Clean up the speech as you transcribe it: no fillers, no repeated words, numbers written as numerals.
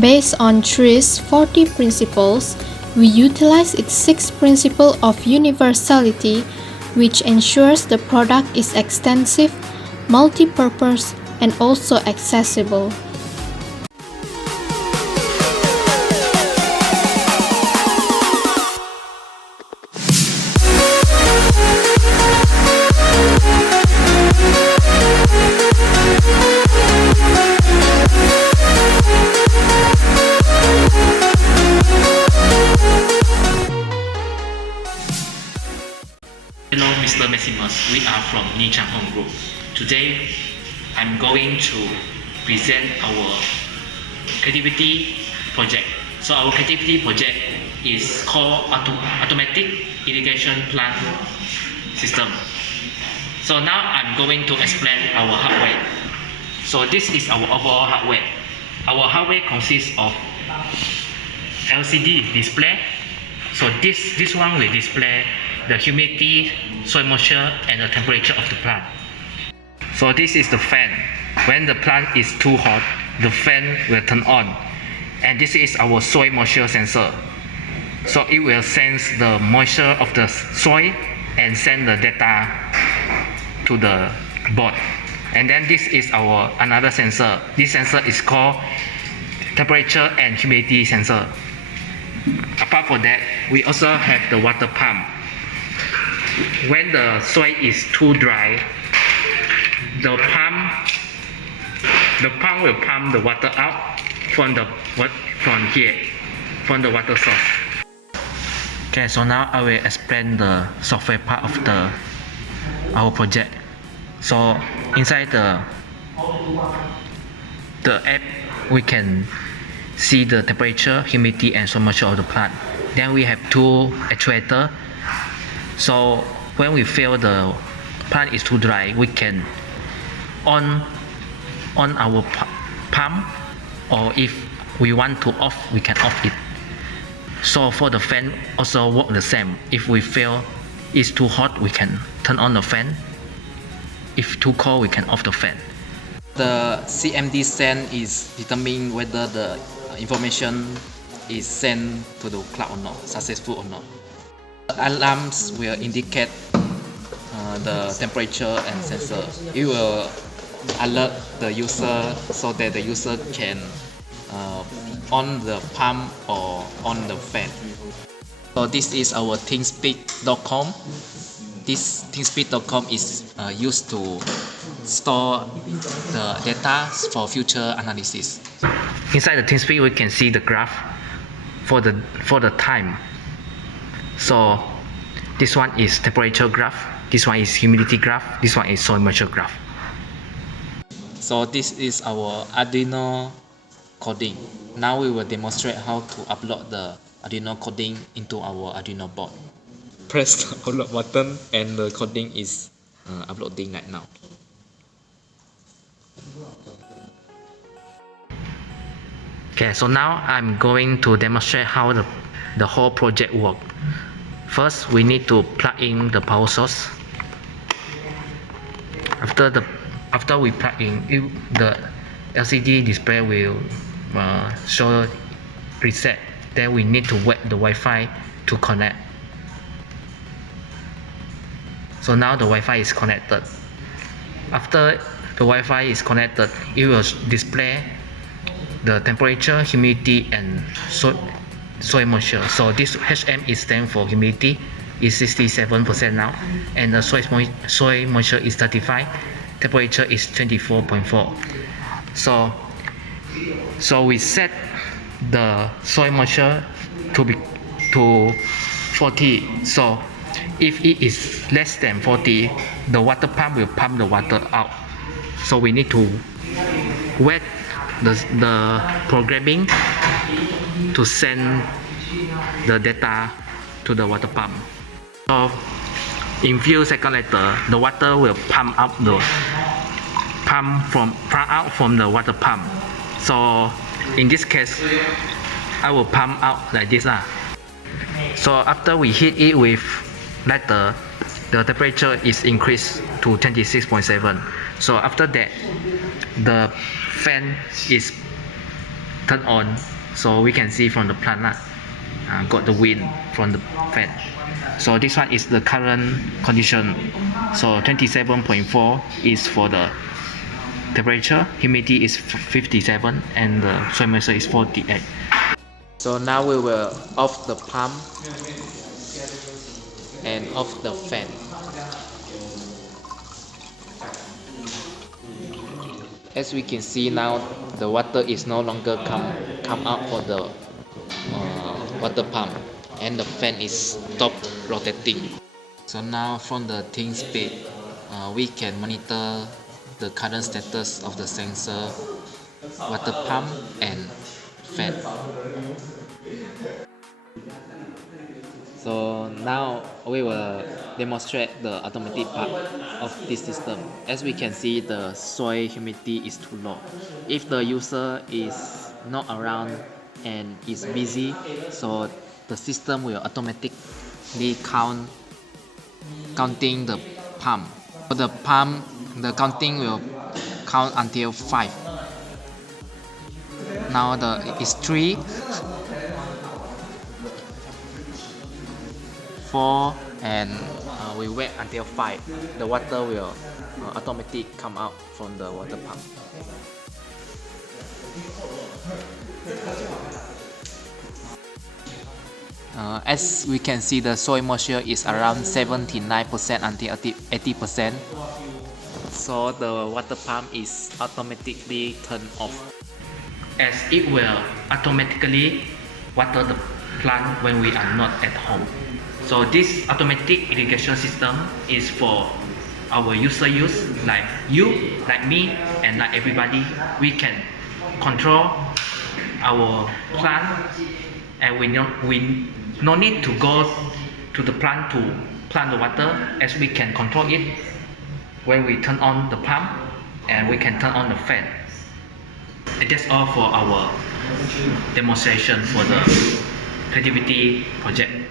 Based on Tree's 40 principles, we utilize its 6th principle of universality, which ensures the product is extensive, multi-purpose, and also accessible. Hello, Mr. Maximus. We are from Ni Chang Hong Group. Today, I'm going to present our creativity project. So our creativity project is called Automatic Irrigation Plant System. So now I'm going to explain our hardware. So this is our overall hardware. Our hardware consists of LCD display. So this one will display the humidity, soil moisture, and the temperature of the plant. So this is the fan. When the plant is too hot, the fan will turn on. And this is our soil moisture sensor. So it will sense the moisture of the soil and send the data to the board. And then this is our another sensor. This sensor is called temperature and humidity sensor. Apart from that, we also have the water pump. When the soil is too dry, the pump will pump the water out from the water source. Okay, so now I will explain the software part of our project. So inside the app, we can see the temperature, humidity, and soil moisture of the plant. Then we have two actuators. So when we feel the plant is too dry, we can on our pump, or if we want to off, we can off it. So for the fan also work the same. If we feel it's too hot, we can turn on the fan. If too cold, we can off the fan. The CMD send is determining whether the information is sent to the cloud or not, successful or not. The alarms will indicate the temperature and sensor. It will alert the user so that the user can on the pump or on the fan. So this is our ThinkSpeed.com. This ThinkSpeed.com is used to store the data for future analysis. Inside the ThinkSpeed, we can see the graph for the time. So this one is temperature graph, this one is humidity graph, this one is soil moisture graph. So this is our Arduino coding. Now we will demonstrate how to upload the Arduino coding into our Arduino board. Press the upload button and the coding is uploading right now. Okay, so now I'm going to demonstrate how the whole project works. First, we need to plug in the power source. After we plug in, the LCD display will show preset. Then we need to wait the Wi-Fi to connect. So now the Wi-Fi is connected. After the Wi-Fi is connected, it will display the temperature, humidity, and soil moisture. So this HM is stand for humidity, is 67% now, and the soil moisture is 35. Temperature is 24.4. So we set the soil moisture to 40. So if it is less than 40, the water pump will pump the water out. So we need to wait the programming to send the data to the water pump. So in few seconds later, the water will pump out from the water pump. So in this case, I will pump out like this. So after we heat it with lighter, the temperature is increased to 26.7. So after that, the fan is turn on, so we can see from the plant got the wind from the fan. So this one is the current condition. So 27.4 is for the temperature, humidity is 57, and the soil moisture is 48. So now we will off the pump and off the fan. As we can see now, the water is no longer come out for the water pump, and the fan is stopped rotating. So now from the ThinkSpeed, we can monitor the current status of the sensor, water pump and fan. So now we will demonstrate the automatic part of this system. As we can see, the soil humidity is too low. If the user is not around and is busy, so the system will automatically counting the pump. For the pump, the counting will count until 5. Now it's 3, 4, and we wait until 5. The water will automatically come out from the water pump. As we can see, the soil moisture is around 79% until 80%. So the water pump is automatically turned off. As it will automatically water the plant when we are not at home. So this automatic irrigation system is for our user use, like you, like me, and like everybody. We can control our plant, and we no need to go to the plant to plant the water, as we can control it when we turn on the pump, and we can turn on the fan. And that's all for our demonstration for the creativity project.